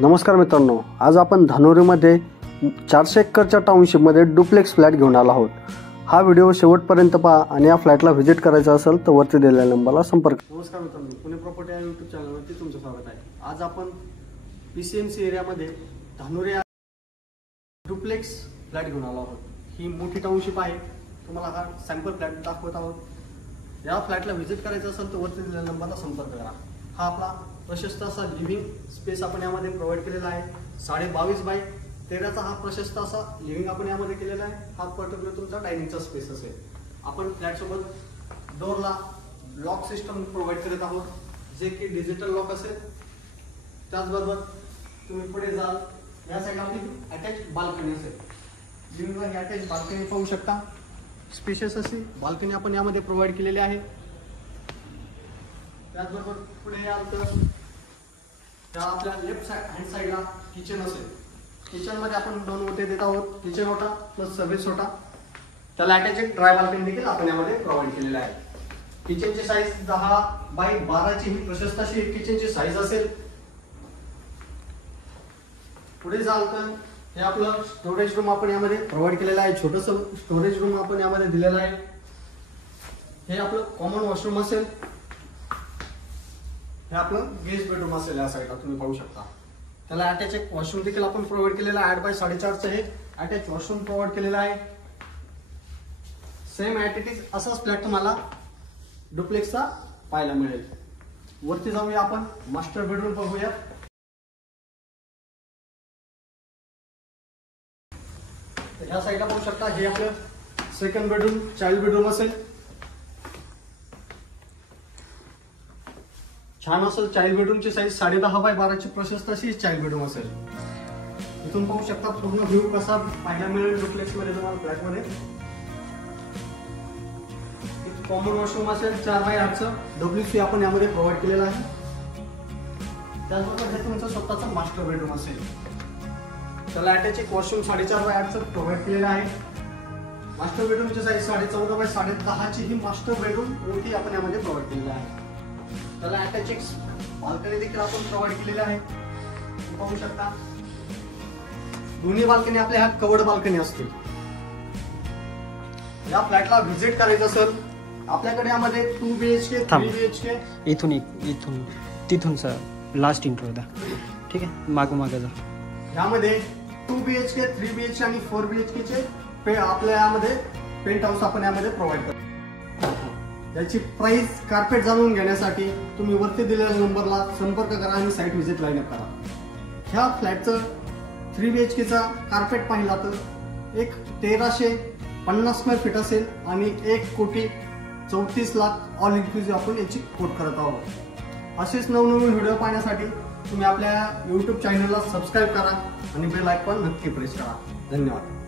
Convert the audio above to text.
नमस्कार मित्रांनो, आज आपण धानोरीमध्ये 400 एकरच्या टाउनशिपमध्ये डुप्लेक्स फ्लॅट घेऊन आलो आहोत। हा व्हिडिओ शेवटपर्यंत पहा आणि या फ्लॅटला व्हिजिट करायचा असेल तर वरती दिलेल्या नंबरला संपर्क। नमस्कार मित्रांनो, पुणे प्रॉपर्टी या यूट्यूब चॅनलवरती तुमचं स्वागत आहे। आज आपण पीसीएमसी एरियामध्ये धानोरी डुप्लेक्स फ्लॅट घेऊन आलो आहोत। ही मोठी टाउनशिप आहे, तुम्हाला हा सॅम्पल फ्लॅट दाखवत आहोत। या फ्लॅटला व्हिजिट करायचं असेल तर वरती दिलेल्या नंबरला संपर्क करा। हा आपला प्रशस्त असा लिव्हिंग स्पेस आपण यामध्ये प्रोव्हाइड केलेला आहे। 22.5 बाय 13चा हा प्रशस्त असा लिव्हिंग आपण यामध्ये केलेला आहे। हा पर्टिक्युलर तुमचा डायनिंगचा स्पेस असेल। आपण फ्लॅट सोबत डोरला लॉक सिस्टम प्रोव्हाइड करत आहोत, जे की डिजिटल लॉक असेल। त्याचबरोबर तुम्ही पुढे जाल, या साईडला आपली अटॅच बाल्कनी असेल। लिव्हिंगला ही अटॅच बाल्कनी पाहू शकता। स्पेशियस अशी बाल्कनी आपण यामध्ये प्रोव्हाइड केलेली आहे। त्याचबरोबर पुढे याल तर त्या आपल्या लेफ्ट हँड साइडला किचन असेल। किचन मध्ये आपण 2 ओटे देत आहोत, किचन ओटा प्लस सर्व्हिस ओटा। त्याला अटॅच ड्राय बाल्कनी देखील आपण यामध्ये प्रोव्हाइड केलेला आहे। किचनची साईज 10 बाय 12ची ही प्रशस्त अशी किचनची साईज असेल। पुढे जाल तर हे आपलं स्टोरेज रूम आपण यामध्ये प्रोव्हाइड केलेलं आहे। छोटंसं स्टोरेज रूम आपण यामध्ये दिलेलं आहे। हे आपलं कॉमन वॉशरूम असेल। हे आपलं गेस्ट बेडरूम असेल। या साईडला तुम्ही पाहू शकता, त्याला अटॅच एक वॉशरूम देखील आपण प्रोव्हाइड केलेला आहे। 8 बाय 4.5चं हे अटॅच वॉशरूम प्रोव्हाइड केलेला आहे। सेम ॲट इट इज असाच फ्लॅट तुम्हाला डुप्लेक्सचा पाहायला मिळेल। वरती जाऊया, आपण मास्टर बेडरूम पाहूया। या साईडला पाहू शकता, हे आपलं सेकंड बेडरूम चाइल्ड बेडरूम असेल। छान असेल। चाइल्ड बेडरूमची साईज 10.5 बाय 12ची प्रशस्त अशी चाइल्ड बेडरूम असेल। इथून पाहू शकता पूर्ण व्ह्यू कसा पाहायला मिळेल डुप्लेक्स मध्ये तुम्हाला फ्लॅट मध्ये। कॉमन वॉशरूम असेल 4 बाय 8चं WC आपण यामध्ये प्रोव्हाइड केलेला आहे। त्याचबरोबर हे तुमचं स्वतःचं मास्टर बेडरूम असेल। त्याला अटॅच एक वॉशरूम 4.5 बाय 8चं प्रोव्हाइड केलेलं आहे। मास्टर बेडरूमची साईज 14.5 बाय 10.10ची ही मास्टर बेडरूम मोठी आपण यामध्ये प्रोव्हाइड केलेली आहे। त्याला अटॅच एक बाल्कनी देखील आपण प्रोव्हाइड केलेली आहे। पाहू शकता, दोन्ही बाल्कनी आपल्या ह्या कवर्ड बाल्कनी असतील। या फ्लॅटला व्हिजिट करायचं असेल आपल्याकडे यामध्ये 2 BHK 3 BHK तिथून सर लास्ट इंट्रो द्या, ठीक आहे? मागं जा। यामध्ये 2 BHK 3 BHK आणि 4 BHK चे आपल्या यामध्ये पेंट हाऊस आपण यामध्ये प्रोव्हाइड करतो। याची प्राइस कार्पेट जाणून घेण्यासाठी तुम्ही वरती दिलेल्या नंबरला संपर्क करा आणि साईट व्हिजिट लाईन अप करा। ह्या फ्लॅटचं 3 BHKचा कार्पेट पाहिला तर एक 1350 स्क्वेअर फीट असेल आणि 1,34 लाख ऑल इन्क्लुसिव्ह आपण याची कोट करत आहोत। असेच नवनवीन व्हिडिओ पाहण्यासाठी तुम्ही आपल्या यूट्यूब चॅनलला सबस्क्राईब करा आणि बेल आयकॉन नक्की प्रेस करा। धन्यवाद।